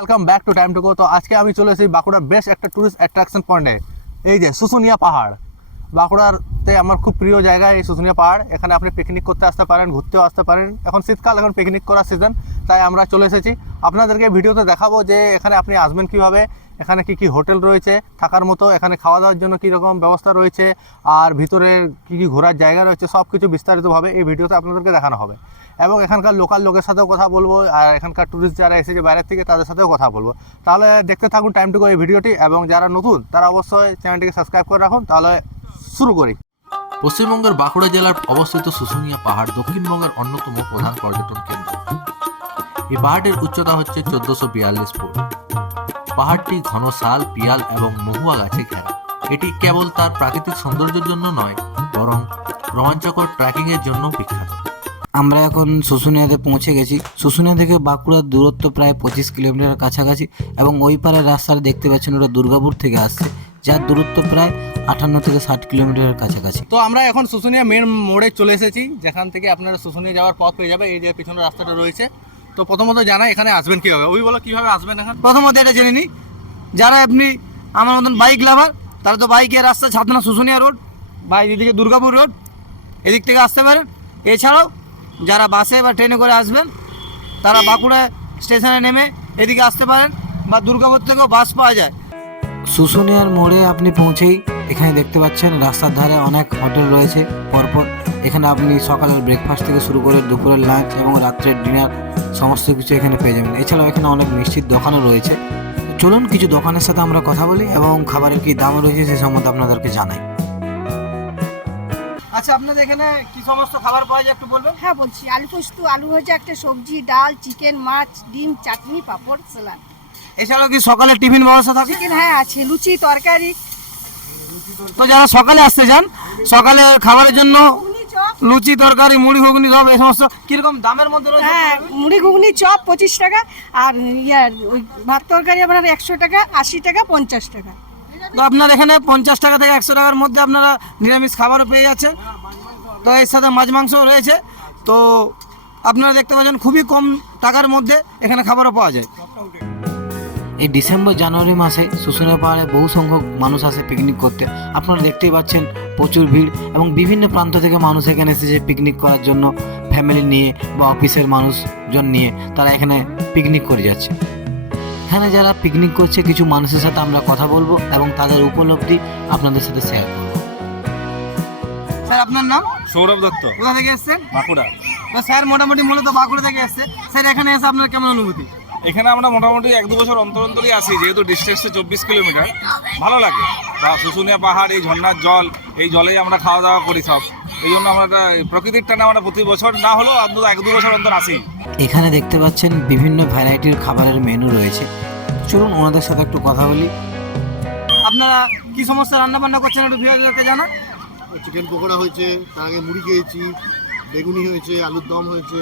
Welcome back to time to go. তো আজকে আমি চলে এসেছি বাঁকুড়ার বেস্ট একটা টুরিস্ট অ্যাট্রাকশন পয়েন্টে, এই যে শুশুনিয়া পাহাড়। বাঁকুড়াতে আমার খুব প্রিয় জায়গা এই শুশুনিয়া পাহাড়। এখানে আপনি পিকনিক করতে আসতে পারেন, ঘুরতেও আসতে পারেন। এখন শীতকাল, এখন পিকনিক করার সিজন, তাই আমরা চলে এসেছি। আপনাদেরকে ভিডিওতে দেখাবো যে এখানে আপনি আসবেন কীভাবে, এখানে কি কি হোটেল রয়েছে থাকার মতো, এখানে খাওয়া দাওয়ার জন্য কীরকম ব্যবস্থা রয়েছে, আর ভিতরে কি কি ঘোরার জায়গা রয়েছে, সব কিছু বিস্তারিতভাবে এই ভিডিওতে আপনাদেরকে দেখানো হবে। এবং এখানকার লোকাল লোকের সাথেও কথা বলবো, আর এখানকার ট্যুরিস্ট যারা এসেছে বাইরের থেকে তাদের সাথেও কথা বলবো। তাহলে দেখতে থাকুন টাইম টু গো এই ভিডিওটি, এবং যারা নতুন তারা অবশ্যই চ্যানেলটিকে সাবস্ক্রাইব করে রাখুন। তাহলে শুরু করি। পশ্চিমবঙ্গের বাঁকুড়া জেলার অবস্থিত শুশুনিয়া পাহাড় দক্ষিণবঙ্গের অন্যতম প্রধান পর্যটন কেন্দ্র। এই পাহাড়টির উচ্চতা হচ্ছে 1442 ফুট। পাহাড়টি ঘন শাল, পিয়াল এবং মহুয়া গাছে ঘেরা। এটি কেবল তার প্রাকৃতিক সৌন্দর্যের জন্য নয়, বরং রোমাঞ্চকর ট্রেকিং এর জন্য বিখ্যাত। আমরা এখন শুশুনিয়াতে পৌঁছে গেছি। শুশুনিয়া থেকে বাঁকুড়ার দূরত্ব প্রায় 25 কিলোমিটার কাছাকাছি, এবং ওই পারের রাস্তাটা দেখতে পাচ্ছেন ওটা দুর্গাপুর থেকে আসছে, যার দূরত্ব প্রায় 58 থেকে 60 কিলোমিটারের কাছাকাছি। তো আমরা এখন শুশুনিয়া মেন মোড়ে চলে এসেছি, যেখান থেকে আপনারা শুশুনিয়া যাওয়ার পথ পেয়ে যাবে। এই যে পিছনের রাস্তাটা রয়েছে। তো প্রথমত জানা এখানে আসবেন কীভাবে, ওই বলো কীভাবে আসবেন। এখন প্রথমত এটা জেনে নিই, যারা আপনি আমার মতন বাইক লাভার, তারা তো বাইকের রাস্তা ছাতনা শুশুনিয়া রোড বা এদিকে দুর্গাপুর রোড, এদিক থেকে আসতে পারেন। এছাড়াও যারা বাসে বা ট্রেনে করে আসবেন, তারা বাঁকুড়া স্টেশনে নেমে এদিকে আসতে পারেন, বা দুর্গাপুর থেকেও বাস পাওয়া যায়। শুশুনিয়ার মোড়ে আপনি পৌঁছেই এখানে দেখতে পাচ্ছেন রাস্তার ধারে অনেক হোটেল রয়েছে পরপর। এখানে আপনি সকালের ব্রেকফাস্ট থেকে শুরু করে দুপুরের লাঞ্চ এবং রাত্রের ডিনার সমস্ত কিছু এখানে পেয়ে যাবেন। এছাড়াও এখানে অনেক মিষ্টির দোকানও রয়েছে। চলুন কিছু দোকানের সাথে আমরা কথা বলি এবং খাবারের কি দাম রয়েছে সে সম্বন্ধে আপনাদেরকে জানাই। আচ্ছা, আপনাদের এখানে কি সমস্ত খাবার পাওয়া যায় একটু বলবেন? হ্যাঁ বলছি, আলু পোস্ত, আলু ভাজা, একটা সবজি, ডাল, চিকেন, মাছ, ডিম, চাটনি, পাঁপড়, স্যালাড। এছাড়াও কি সকালে টিফিন ব্যবস্থা থাকে? চিকেন হ্যাঁ আছে, লুচি, তরকারি। তো যারা সকালে আসতে চান, সকালে খাবারের জন্য ঘুগনি চপ। লুচি, তরকারি, মুড়ি, ঘুগনি সব এই সমস্ত কিরকম দামের মধ্যে রয়েছে? হ্যাঁ, মুড়ি ঘুগনি চপ 25 টাকা, আর ওই ভাত তরকারি আপনার 100 টাকা, 80 টাকা, 50 টাকা। তো আপনার এখানে 50 টাকা থেকে 100 টাকার মধ্যে আপনারা নিরামিষ খাবারও পেয়ে যাচ্ছেন। তো এর সাথে মাছ মাংসও রয়েছে। তো আপনারা দেখতে পাচ্ছেন খুবই কম টাকার মধ্যে এখানে খাবারও পাওয়া যায়। এই ডিসেম্বর জানুয়ারি মাসে শুশুনিয়া পাহাড়ে বহু সংখ্যক মানুষ আসে পিকনিক করতে। আপনারা দেখতেই পাচ্ছেন প্রচুর ভিড়, এবং বিভিন্ন প্রান্ত থেকে মানুষ এখানে এসেছে পিকনিক করার জন্য। ফ্যামিলি নিয়ে বা অফিসের মানুষজন নিয়ে তারা এখানে পিকনিক করে যাচ্ছে। এখানে যারা পিকনিক করছে কিছু মানুষের সাথে আমরা কথা বলবো এবং তাদের উপলব্ধি আপনাদের সাথে শেয়ার করবো। স্যার, আপনার নাম? সৌরভ দত্ত, কোথা থেকে এসেছেন? বাঁকুড়া। তো স্যার মোটামুটি মূলত বাঁকুড়া থেকে এসছে। স্যার, এখানে এসে আপনার কেমন অনুভূতি? এখানে আমরা মোটামুটি 1-2 বছর অন্তর অন্তরই আসি, যেহেতু ডিস্টেন্সটা 24 কিলোমিটার। ভালো লাগে বা শুশুনিয়া পাহাড়, এই ঝর্ণার জল, এই জলেই আমরা খাওয়া দাওয়া করি সব। এই জন্য আমরা প্রকৃতির টানে আমরা প্রতি বছর না হলেও অন্তত 1-2 বছর অন্তর আসি। এখানে দেখতে পাচ্ছেন বিভিন্ন ভ্যারাইটির খাবারের মেনু রয়েছে। চলুন ওনাদের সাথে একটু কথা বলি। আপনারা কি সমস্ত রান্না বান্না করছেন একটু ভিউয়ারদেরকে জানান। চিকেন পকোড়া হয়েছে, তার আগে মুড়ি খেয়েছি, বেগুনি হয়েছে, আলুর দম হয়েছে,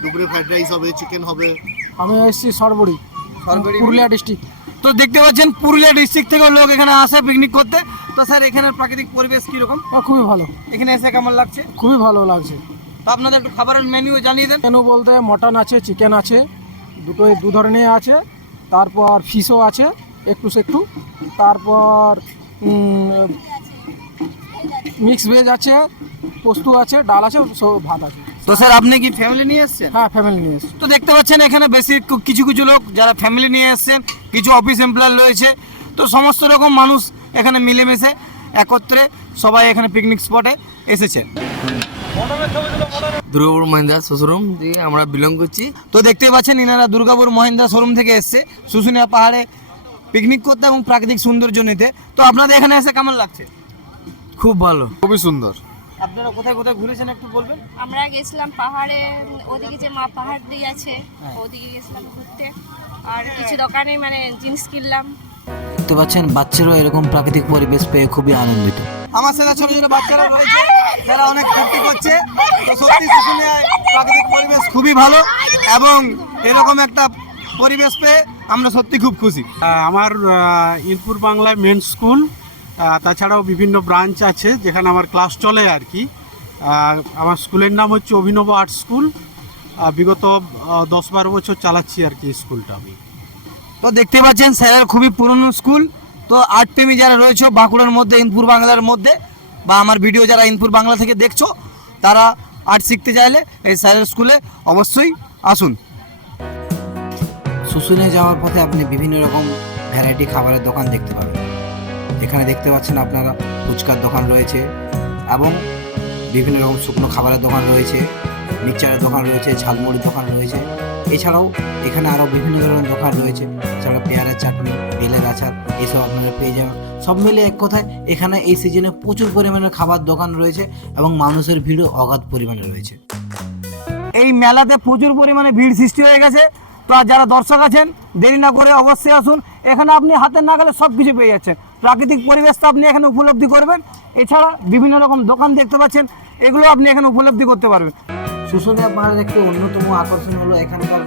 দুপুরে ফ্রাইড রাইস হবে, চিকেন হবে। আমি এসেছি সরবড়ি, পুরুলিয়া ডিস্ট্রিক্ট। তো দেখতে পাচ্ছেন পুরুলিয়া ডিস্ট্রিক্ট থেকেও লোক এখানে আসে পিকনিক করতে। তো স্যার, এখানের প্রাকৃতিক পরিবেশ কীরকম? খুবই ভালো, এখানে এসে কেমন লাগছে? খুবই ভালো লাগছে। তো আপনাদের একটু খাবারের মেনু জানিয়ে দেন। মেনু বলতে মটন আছে, চিকেন আছে, দু ধরনের আছে, তারপর ফিশও আছে একটু একটু, তারপর মিক্স ভেজ আছে, পোস্ত আছে, ডাল আছে, সব ভাত আছে। তো স্যার, আপনি কি ফ্যামিলি নিয়ে এসেছেন? হ্যাঁ, ফ্যামিলি নিয়ে এসেছি। তো দেখতে পাচ্ছেন এখানে বেশি কিছু কিছু লোক যারা ফ্যামিলি নিয়ে এসেছেন, কিছু অফিস এমপ্লয় রয়েছে। তো সমস্ত রকম মানুষ এখানে মিলেমিশে একত্রে সবাই এখানে পিকনিক স্পটে এসেছে। দুর্গাপুর মহিন্দ্রা শোরুম থেকে আমরা বিলং করছি। তো দেখতে পাচ্ছেন ইনারা দুর্গাপুর মহিন্দ্রা শোরুম থেকে এসছে শুশুনিয়া পাহাড়ে পিকনিক করতে এবং প্রাকৃতিক সৌন্দর্য নিতে। তো আপনাদের এখানে এসে কেমন লাগছে? খুব ভালো, খুবই সুন্দর। আপনারা কোথায় কোথায় ঘুরেছেন একটু বলবেন? আমরা গেছিলাম পাহাড়ে, ওদিকে যে মা পাহাড় দিয়ে আছে ওদিকে গেছিলাম ঘুরতে, আর কিছু দোকানে মানে জিনিস কিনলাম। দেখতে পাচ্ছেন বাচ্চারাও এরকম প্রাকৃতিক পরিবেশ পেয়ে খুবই আনন্দিত। আমার সাথে ছোট ছোট বাচ্চারা রয়েছে, তারা অনেক ফুর্তি করছে। তো সত্যি শুশুনিয়ায় প্রাকৃতিক পরিবেশ খুবই ভালো, এবং এরকম একটা পরিবেশ পেয়ে আমরা সত্যি খুব খুশি। আমার ইনপুর বাংলায় মেন স্কুল, তাছাড়াও বিভিন্ন ব্রাঞ্চ আছে যেখানে আমার ক্লাস চলে আর কি। আমার স্কুলের নাম হচ্ছে অভিনব আর্ট স্কুল। বিগত 10-12 বছর চালাচ্ছি আর কি স্কুলটা আমি। তো দেখতে পাচ্ছেন স্যারের খুবই পুরনো স্কুল। তো আর্ট প্রেমী যারা রয়েছে বাঁকুড়ার মধ্যে, ইনপুর বাংলার মধ্যে, বা আমার ভিডিও যারা ইনপুর বাংলা থেকে দেখছো, তারা আর্ট শিখতে চাইলে এই স্যারের স্কুলে অবশ্যই আসুন। শুশুনিয়া যাওয়ার পথে আপনি বিভিন্ন রকম ভ্যারাইটি খাবারের দোকান দেখতে পাবেন। এখানে দেখতে পাচ্ছেন আপনারা ফুচকার দোকান রয়েছে এবং বিভিন্ন রকম শুকনো খাবারের দোকান রয়েছে, মিক্সচারের দোকান রয়েছে, ঝালমুড়ির দোকান রয়েছে। এছাড়াও এখানে আরও বিভিন্ন ধরনের দোকান রয়েছে, এছাড়া পেয়ারার চাটনি, বেলের আচার এসব আপনারা পেয়ে যাবেন। সব মিলে এক কথায় এখানে এই সিজনে প্রচুর পরিমাণে খাবার দোকান রয়েছে এবং মানুষের ভিড়ও অগাধ পরিমাণে রয়েছে। এই মেলাতে প্রচুর পরিমাণে ভিড় সৃষ্টি হয়ে গেছে। তো আর যারা দর্শক আছেন দেরি না করে অবশ্যই আসুন। এখানে আপনি হাতের নাগালে সব কিছু পেয়ে যাচ্ছেন, প্রাকৃতিক পরিবেশটা আপনি এখানে উপলব্ধি করবেন। এছাড়া বিভিন্ন রকম দোকান দেখতে পাচ্ছেন, এগুলো আপনি এখানে উপলব্ধি করতে পারবেন। শুশুনিয়া পাহাড়ের একটি অন্যতম আকর্ষণ হলো এখানকার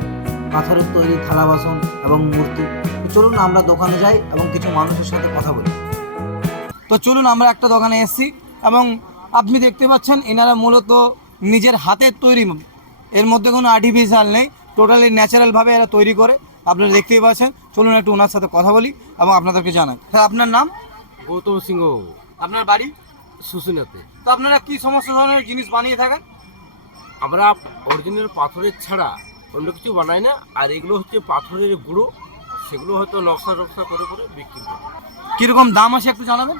পাথরের তৈরি থালা বাসন এবং মূর্তি। তো চলুন আমরা দোকানে যাই এবং কিছু মানুষের সাথে কথা বলি। তো চলুন আমরা একটা দোকানে এসেছি এবং আপনি দেখতে পাচ্ছেন এনারা মূলত নিজের হাতের তৈরি, এর মধ্যে কোনো আর্টিফিশিয়াল নেই, টোটালি ন্যাচারালভাবে এরা তৈরি করে। আপনারা দেখতেই পাচ্ছেন। চলুন একটু ওনার সাথে কথা বলি এবং আপনাদেরকে জানাই। স্যার আপনার নাম? গৌতম সিংহ। আপনার বাড়ি? শুশুনিয়াতে। তো আপনারা কি সমস্ত ধরনের জিনিস বানিয়ে থাকেন? আমরা অরিজিনাল পাথরের ছাড়া অন্য কিছু বানাই না, আর এগুলো হচ্ছে পাথরের গুঁড়ো, সেগুলো হয়তো নকশা করে করে বিক্রি করি। কীরকম দাম আছে একটু জানাবেন?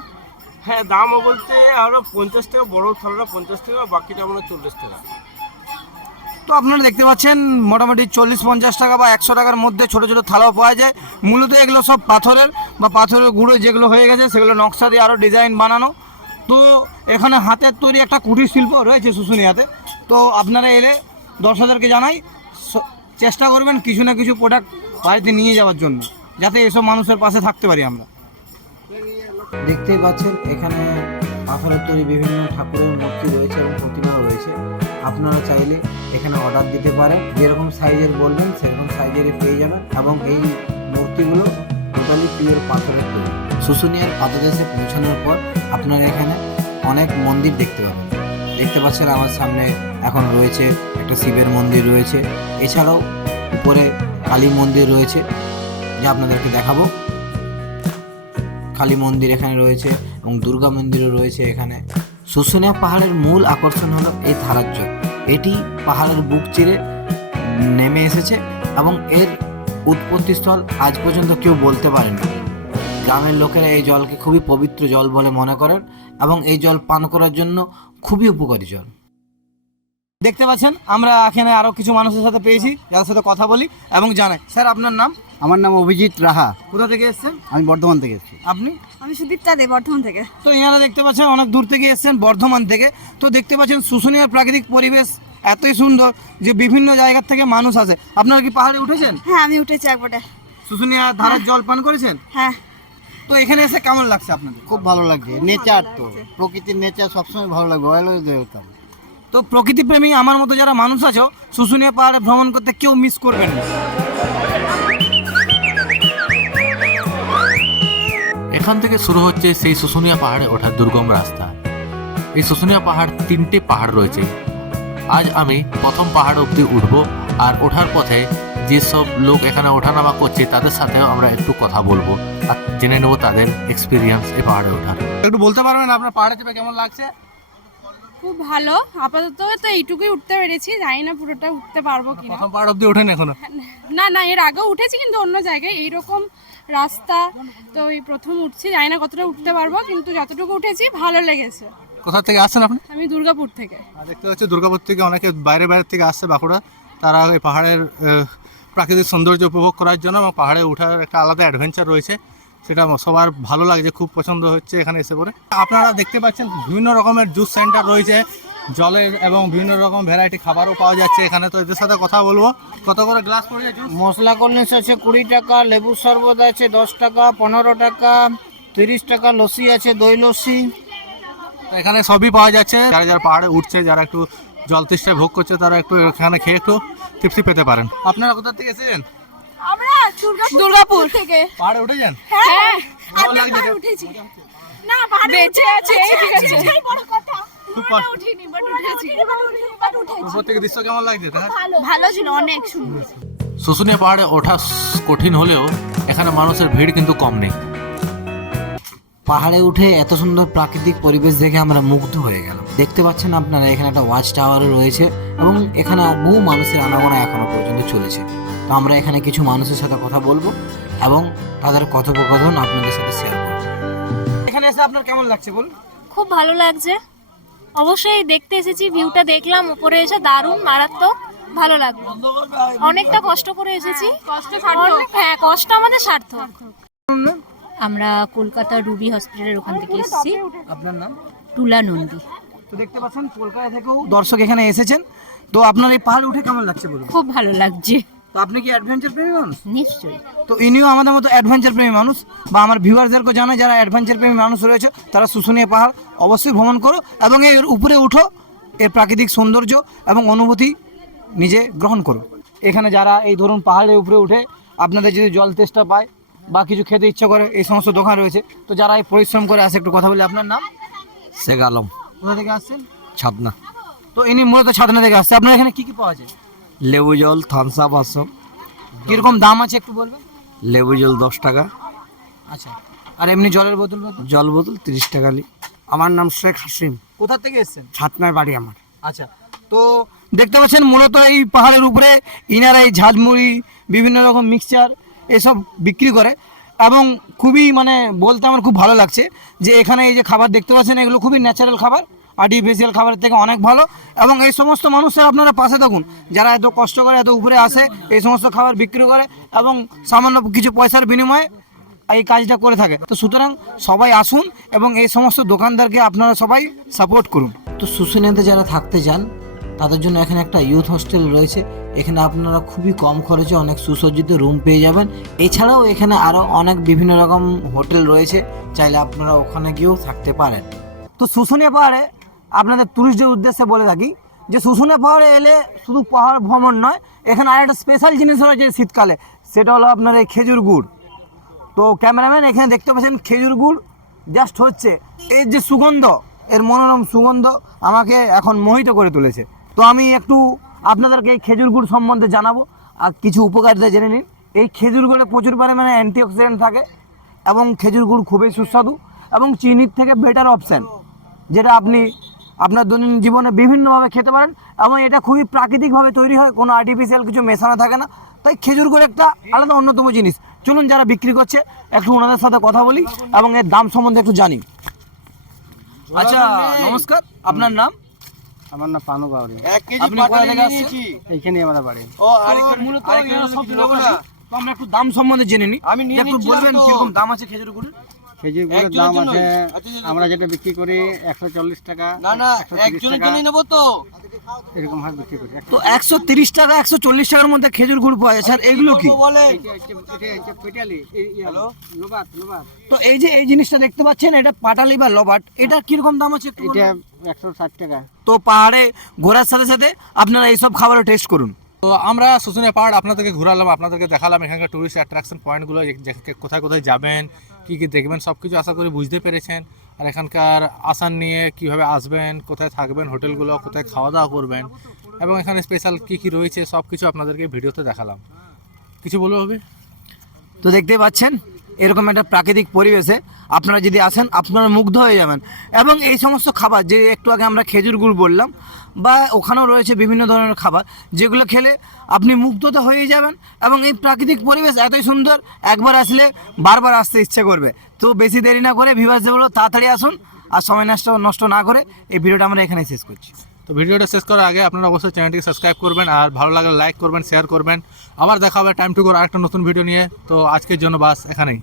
হ্যাঁ, দামও বলতে আমরা 50 টাকা, বড় থালাটা 50 টাকা, বাকিটা আমরা 40 টাকা। তো আপনারা দেখতে পাচ্ছেন মোটামুটি 40-50 টাকা বা 100 টাকার মধ্যে ছোটো ছোটো থালাও পাওয়া যায়। মূলত এগুলো সব পাথরের বা পাথরের গুঁড়ো যেগুলো হয়ে গেছে সেগুলো নকশা দিয়ে আরও ডিজাইন বানানো। তো এখানে হাতের তৈরি একটা কুটির শিল্প রয়েছে শুশুনিয়াতে। তো আপনারা এলে দর্শকদেরকে জানাই চেষ্টা করবেন কিছু না কিছু প্রোডাক্ট বাড়িতে নিয়ে যাওয়ার জন্য, যাতে এসব মানুষের পাশে থাকতে পারি আমরা। দেখতেই পাচ্ছেন এখানে পাথরের তৈরি বিভিন্ন ঠাকুরের মূর্তি রয়েছে এবং প্রতিমাও রয়েছে। আপনারা চাইলে এখানে অর্ডার দিতে পারেন, যেরকম সাইজের বলবেন সেরকম সাইজেরই পেয়ে যাবেন এবং এই মূর্তিগুলো টোটালি পিওর পাথরের তৈরি। শুশুনিয়ার পাদদেশে পৌঁছানোর পর আপনারা এখানে অনেক মন্দির দেখতে পাবেন। দেখতে পাচ্ছেন আমার সামনে এখন রয়েছে একটা শিবের মন্দির রয়েছে, এছাড়াও উপরে কালী মন্দির রয়েছে যা আপনাদেরকে দেখাবো। কালী মন্দির এখানে রয়েছে এবং দুর্গা মন্দিরও রয়েছে এখানে। শুশুনিয়া পাহাড়ের মূল আকর্ষণ হলো এই ধারার জল। এটি পাহাড়ের বুক চিরে নেমে এসেছে এবং এর উৎপত্তিস্থল আজ পর্যন্ত কেউ বলতে পারেনি। গ্রামের লোকেরা এই জলকে খুবই পবিত্র জল বলে মনে করেন এবং এই জল পান করার জন্য খুবই উপকারী জল। দেখতে পাচ্ছেন আমরা এখানে আরও কিছু মানুষের সাথে পেয়েছি, যাদের সাথে কথা বলি এবং জানাই। স্যার আপনার নাম? আমার নাম অভিজিৎ রাহা। কোথা থেকে এসেছেন? আমি বর্ধমান থেকে এসেছি। আপনি? আমি সুদীপ্তা দে, বর্ধমান থেকে। তো এনারা দেখতে পাচ্ছেন অনেক দূর থেকে এসেছেন, বর্ধমান থেকে। তো দেখতে পাচ্ছেন শুশুনিয়ার প্রাকৃতিক পরিবেশ এতই সুন্দর যে বিভিন্ন জায়গার থেকে মানুষ আসে। আপনারা কি পাহাড়ে উঠেছেন? হ্যাঁ, আমি উঠেছি একবারে। শুশুনিয়া ধারার জল পান করেছেন? হ্যাঁ। তো এখানে এসে কেমন লাগছে আপনাদের? খুব ভালো লাগছে, নেচার তো প্রকৃতির নেচার সবসময় ভালো লাগবে, অলওয়েজ ওয়েলকাম। তো প্রকৃতিপ্রেমী আমার মতো যারা মানুষ আছো, শুশুনিয়া পাহাড়ে ভ্রমণ করতে কেউ মিস করবেন না। এখান থেকে শুরু হচ্ছে সেই শুশুনিয়া পাহাড়ে ওঠার দুর্গম রাস্তা। এই শুশুনিয়া পাহাড় 3টে পাহাড় রয়েছে। আজ আমি প্রথম পাহাড় অবধি উঠবো, আর ওঠার পথে যেসব লোক এখানে ওঠানামা করছে তাদের সাথেও আমরা একটু কথা বলবো আর জেনে নেবো তাদের এক্সপিরিয়েন্স এই পাহাড়ে ওঠার। একটু বলতে পারবেন আপনার পাহাড়ে চেপে কেমন লাগছে? খুব ভালো। আপাতত তো এইটুকুই উঠতে পেরেছি, জানি না পুরোটা উঠতে পারবো কিনা। প্রথম পাহাড় অবধি ওঠেন এখনো? না, এর আগেও উঠেছি কিন্তু অন্য জায়গায়, এইরকম রাস্তা তো এই প্রথম উঠছি। জানি না কতটা উঠতে পারবো, কিন্তু যতটুকু উঠেছি ভালো লেগেছে। কোথা থেকে আসছেন আপনি? আমি দুর্গাপুর থেকে। দেখতে পাচ্ছি দুর্গাপুর থেকে অনেকে বাইরে থেকে আসছে বাঁকুড়া, তারা এই পাহাড়ের প্রাকৃতিক সৌন্দর্য উপভোগ করার জন্য এবং পাহাড়ে ওঠার একটা আলাদা অ্যাডভেঞ্চার রয়েছে, সেটা সবার ভালো লাগছে, খুব পছন্দ হচ্ছে এখানে এসে পড়ে। আপনারা দেখতে পাচ্ছেন বিভিন্ন রকমের জুস সেন্টার রয়েছে, জলের এবং বিভিন্ন রকম ভ্যারাইটি খাবারও পাওয়া যাচ্ছে এখানে। তো এদের সাথে কথা বলবো। কত করে গ্লাস পড়ছে জুস? মশলা কলনেস আছে 20 টাকা, লেবুর শরবত আছে 10 টাকা, 15 টাকা, 30 টাকা, লস্যি আছে দই লস্যি। তো এখানে সবই পাওয়া যাচ্ছে। যারা যারা পাহাড়ে উঠছে, যারা একটু জল তৃষ্ণায় ভোগ করছে, তারা একটু এখানে খেয়ে একটু তৃপ্তি পেতে পারেন। আপনারা কোথা থেকে এসেছেন? আমরা দুর্গাপুর থেকে। পাহাড়ে উঠেছেন? হ্যাঁ, কেমন লাগছে? উঠেছি না, বেঁচে আছে, ঠিক আছে, বড় কথা। খুব কষ্ট। উঠিনি, বাট উঠেছি। উপর থেকে দৃশ্য কেমন লাগছে? ভালো ছিল, অনেক সুন্দর। শুশুনিয়া পাহাড়ে ওঠা কঠিন হলেও এখানে মানুষের ভিড় কিন্তু কম নেই। পাহাড়ে উঠে এত সুন্দর প্রাকৃতিক পরিবেশ দেখে আমরা মুগ্ধ হয়ে গেলাম। দেখতে পাচ্ছেন আপনারা এখানে একটা ওয়াচ টাওয়ারও রয়েছে এবং এখানে বহু মানুষের আনাগোনা এখনো পর্যন্ত চলেছে। তো আমরা এখানে কিছু মানুষের সাথে কথা বলবো এবং তাদের কথোপকথন আপনাদের সাথে শেয়ার করবো। এখানে এসে আপনার কেমন লাগছে বলুন? খুব ভালো লাগছে, অবশ্যই দেখতে এসেছি, ভিউটা দেখলাম, উপরে এসে দারুণ মারাত্মক ভালো লাগলো। অনেকটা কষ্ট করে এসেছি, হ্যাঁ কষ্ট আমাদের সার্থক। আমরা কলকাতার রুবি হসপিটালের ওখান থেকে এসেছি। আপনার নাম? তুলা নন্দী। তো দেখতে পাচ্ছেন কলকাতা থেকেও দর্শক এখানে এসেছেন। তো আপনার এই পাহাড় উঠে কেমন লাগছে বলুন? খুব ভালো লাগছে। তো আপনি কি অ্যাডভেঞ্চার প্রেমী মানুষ? নিশ্চয়ই। তো ইনিও আমাদের মতো অ্যাডভেঞ্চার প্রেমী মানুষ, বা আমার ভিউয়ারদেরকে জানাই যারা অ্যাডভেঞ্চার প্রেমী মানুষ রয়েছে তারা শুশুনিয়া পাহাড় অবশ্যই ভ্রমণ করো এবং এর উপরে উঠো, এর প্রাকৃতিক সৌন্দর্য এবং অনুভূতি নিজে গ্রহণ করো। এখানে যারা এই ধরুন পাহাড়ের উপরে উঠে আপনাদের যদি জল তেষ্টা পায় বা কিছু খেতে ইচ্ছা করে, এই সমস্ত দোকান রয়েছে। তো যারা এই পরিশ্রম করে আসে, একটু কথা বলি। আপনার নাম? শেখ আলম, কোথা থেকে আসছেন? ছাতনা। তো ইনি মূলত ছাতনা থেকে আসছে। আপনার এখানে কি কি পাওয়া যায়? লেবু জল, থামস আপ আসব। কিরকম দাম আছে একটু বলবেন? লেবু জল 10 টাকা, আচ্ছা, আর এমনি জলের বোতল? জল বোতল 30 টাকা লি। আমার নাম শেখ হাসিম, কোথা থেকে এসেছেন? ছাতনার বাড়ি আমার। আচ্ছা, তো দেখতে পাচ্ছেন মূলত এই পাহাড়ের উপরে ইনারা এই ঝালমুড়ি, বিভিন্ন রকম মিক্সচার এসব বিক্রি করে এবং খুবই মানে বলতে আমার খুব ভালো লাগছে যে এখানে এই যে খাবার দেখতে পাচ্ছেন এগুলো খুবই ন্যাচারাল খাবার, আর্টিফিশিয়াল খাবারের থেকে অনেক ভালো। এবং এই সমস্ত মানুষের আপনারা পাশে থাকুন যারা এত কষ্ট করে এত উপরে আসে, এই সমস্ত খাবার বিক্রি করে এবং সামান্য কিছু পয়সার বিনিময়ে এই কাজটা করে থাকে। তো সুতরাং সবাই আসুন এবং এই সমস্ত দোকানদারকে আপনারা সবাই সাপোর্ট করুন। তো শুশুনিয়াতে যারা থাকতে চান তাদের জন্য এখানে একটা ইউথ হোস্টেল রয়েছে। এখানে আপনারা খুবই কম খরচে অনেক সুসজ্জিত রুম পেয়ে যাবেন। এছাড়াও এখানে আরও অনেক বিভিন্ন রকম হোটেল রয়েছে, চাইলে আপনারা ওখানে গিয়েও থাকতে পারেন। তো শুশুনিয়া পাহাড়ে আপনাদের টুরিস্টদের উদ্দেশ্যে বলে থাকি যে শুশুনিয়া পাহাড়ে এলে শুধু পাহাড় ভ্রমণ নয়, এখানে আর একটা স্পেশাল জিনিস রয়েছে শীতকালে, সেটা হলো আপনার এই খেজুর গুড়। তো ক্যামেরাম্যান এখানে দেখতে পাচ্ছেন খেজুর গুড় জাস্ট হচ্ছে, এর যে সুগন্ধ, এর মনোরম সুগন্ধ আমাকে এখন মোহিত করে তুলেছে। তো আমি একটু আপনাদেরকে এই খেজুর গুড় সম্বন্ধে জানাবো আর কিছু উপকারিতা জেনে নিন। এই খেজুর গুড়ে প্রচুর পরিমাণে অ্যান্টিঅক্সিডেন্ট থাকে এবং খেজুর গুড় খুবই সুস্বাদু এবং চিনির থেকে বেটার অপশান, যেটা আপনি আপনার দৈনন্দিন জীবনে বিভিন্নভাবে খেতে পারেন এবং এটা খুবই প্রাকৃতিকভাবে তৈরি হয়, কোনো আর্টিফিশিয়াল কিছু মেশানো থাকে না। তাই খেজুর গুড় একটা আলাদা অন্যতম জিনিস। চলুন যারা বিক্রি করছে একটু ওনাদের সাথে কথা বলি এবং এর দাম সম্বন্ধে একটু জানি। আচ্ছা, নমস্কার, আপনার নাম? আমার নাম পানু বাউরি। আপনি কোথা থেকে আসছেন? এইখানেই আমাদের বাড়ি। তো আমরা একটু দাম সম্বন্ধে জেনে নিই। একটু বলবেন কিরকম দাম আছে খেজুর গুড়ের? খেজুর গুড়ের দাম আছে, আমরা যেটা বিক্রি করি 140 টাকা। না, একজনের জন্য নেব তো, এরকম ভাবে বিক্রি করি। তো 130 টাকা 140 টাকার মধ্যে খেজুর গুড় পাওয়া যায়। স্যার এগুলো কি? তো এই যে এই জিনিসটা দেখতে পাচ্ছেন, এটা পাটালি বা লবাট, এটা কিরকম দাম আছে? এটা 160 টাকা। তো পাহাড়ে ঘোরার সাথে সাথে আপনারা এইসব খাবারও টেস্ট করুন। তো আমরা শুশুনিয়া পাহাড় আপনাদেরকে ঘোরালাম, আপনাদেরকে দেখালাম এখানকার টুরিস্ট অ্যাট্রাকশন পয়েন্টগুলো, কোথায় কোথায় যাবেন, কী কী দেখবেন, সব কিছু আশা করি বুঝতে পেরেছেন। আর এখানকার আসান নিয়ে কীভাবে আসবেন, কোথায় থাকবেন, হোটেলগুলো কোথায় খাওয়া দাওয়া করবেন এবং এখানে স্পেশাল কী কী রয়েছে সব কিছু আপনাদেরকে ভিডিওতে দেখালাম। কিছু বলবো হবে? তো দেখতে পাচ্ছেন এরকম একটা প্রাকৃতিক পরিবেশে আপনারা যদি আসেন আপনারা মুগ্ধ হয়ে যাবেন। এবং এই সমস্ত খাবার যে একটু আগে আমরা খেজুর গুড় বললাম, বা ওখানেও রয়েছে বিভিন্ন ধরনের খাবার যেগুলো খেলে আপনি মুগ্ধতা হয়ে যাবেন এবং এই প্রাকৃতিক পরিবেশ এতই সুন্দর, একবার আসলে বারবার আসতে ইচ্ছে করবে। তো বেশি দেরি না করে ভিউয়ার্সদের বলবো তাড়াতাড়ি আসুন আর সময় নষ্ট না করে এই ভিডিওটা আমরা এখানে শেষ করছি। তো ভিডিওটা শেষ করার আগে আপনারা অবশ্যই চ্যানেলটিকে সাবস্ক্রাইব করবেন আর ভালো লাগলে লাইক করবেন, শেয়ার করবেন। আবার দেখা হবে টাইম টু গোর আরেকটা নতুন ভিডিও নিয়ে। তো আজকের জন্য বাস এখানেই।